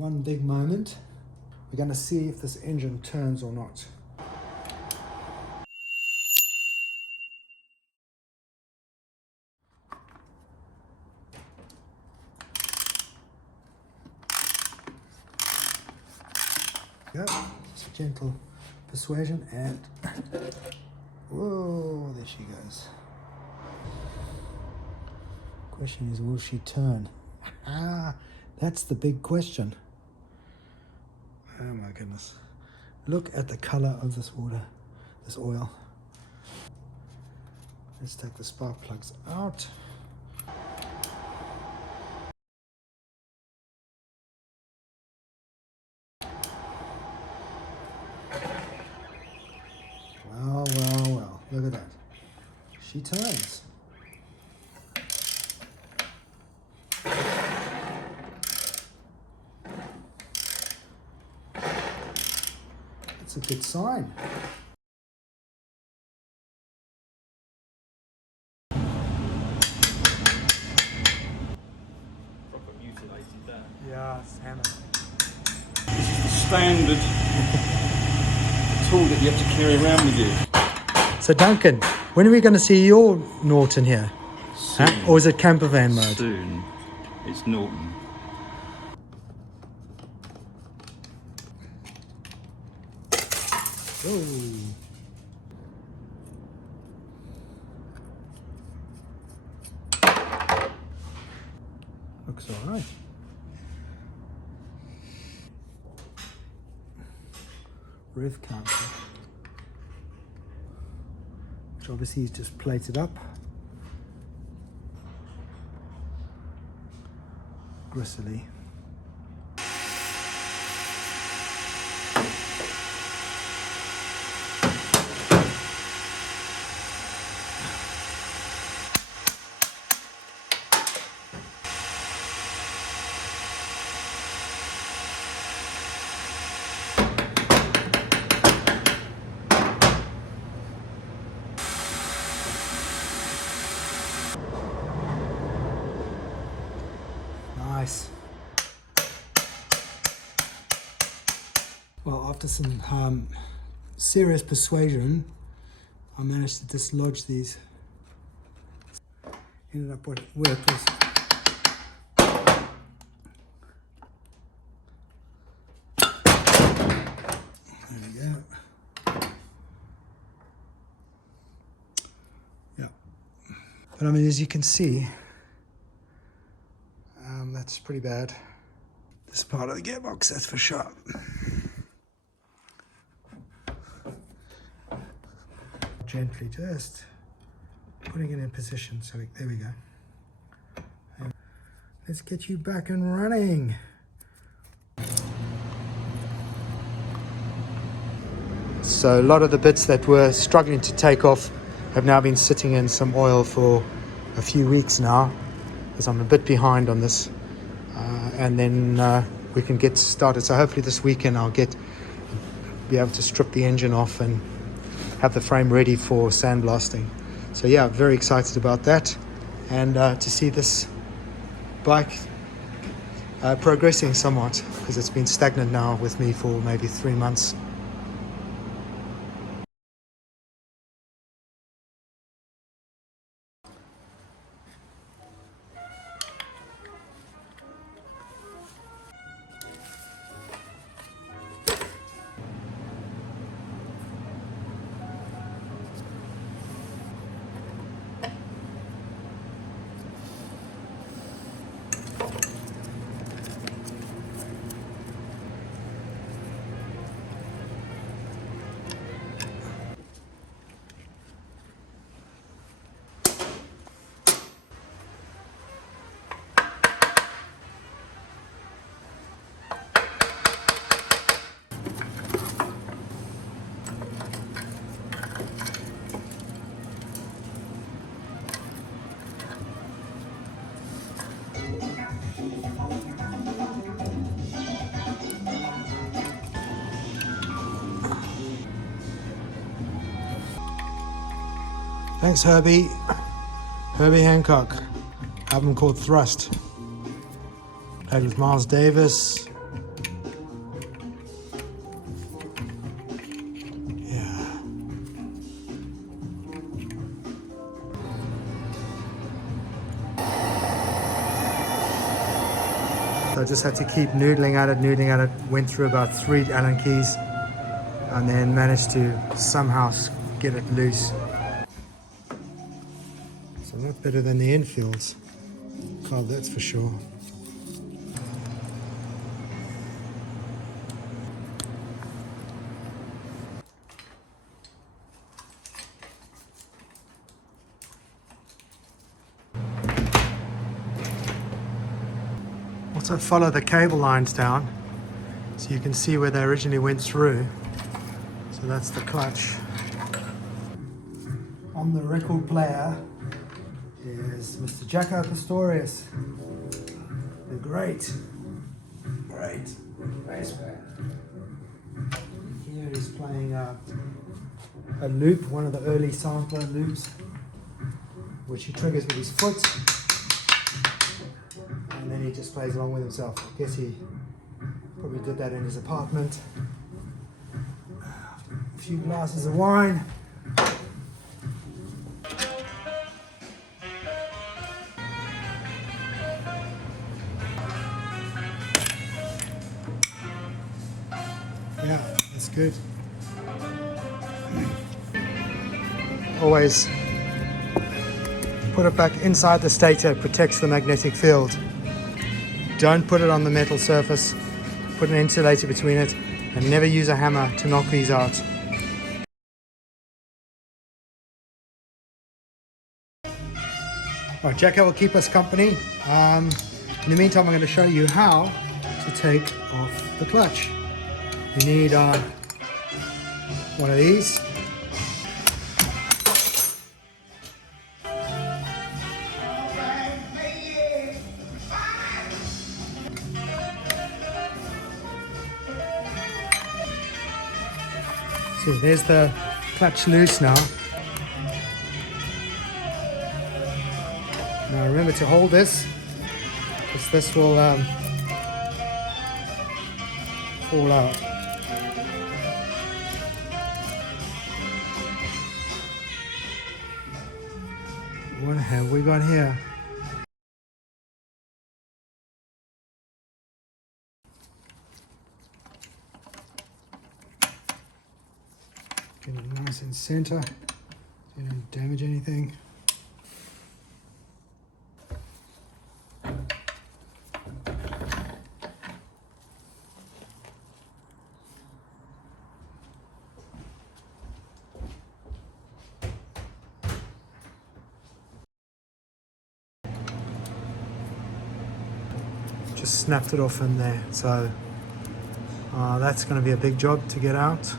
one big moment. We're going to see if this engine turns or not. Go. Just gentle persuasion and whoa, there she goes. Question is, will she turn? Ah, that's the big question. Oh my goodness. Look at the color of this water, this oil. Let's take the spark plugs out. Well, well, well, look at that. She turns. That's a good sign. Proper mutilated there. Yeah, it's hammered. This is the standard tool that you have to carry around with you. So Duncan, when are we going to see your Norton here? Huh? Or is it camper van mode? Soon. It's Norton. Oh. Looks all right. Rev counter, which obviously is just plated up. Gristly. Nice. Well, after some serious persuasion, I managed to dislodge these. Ended up where it was. There we go. Yeah. But I mean, as you can see, that's pretty bad. This part of the gearbox, that's for sure. Gently just putting it in position. So there we go. And let's get you back and running. So a lot of the bits that were struggling to take off have now been sitting in some oil for a few weeks now, because I'm a bit behind on this. And then we can get started. So hopefully this weekend I'll be able to strip the engine off and have the frame ready for sandblasting. So yeah, very excited about that, and to see this bike progressing somewhat, because it's been stagnant now with me for maybe 3 months. Thanks, Herbie. Herbie Hancock. Album called Thrust. Played with Miles Davis, So I just had to keep noodling at it, went through about 3 Allen keys and then managed to somehow get it loose. So not better than the Enfields, God, that's for sure. Also follow the cable lines down so you can see where they originally went through. So that's the clutch. On the record player is Mr. Jacko Pastorius, the great bass player. Here he's playing a loop, one of the early sampler loops, which he triggers with his foot, and then he just plays along with himself. I guess he probably did that in his apartment. A few glasses of wine. Yeah, that's good. Always put it back inside the stator, it protects the magnetic field. Don't put it on the metal surface, put an insulator between it, and never use a hammer to knock these out. Right, Jacko will keep us company. In the meantime, I'm going to show you how to take off the clutch. You need one of these. See, there's the clutch loose now. Now remember to hold this, because this will fall out. What have we got here? Get it nice and center, so you don't damage anything. Just snapped it off in there, so that's going to be a big job to get out.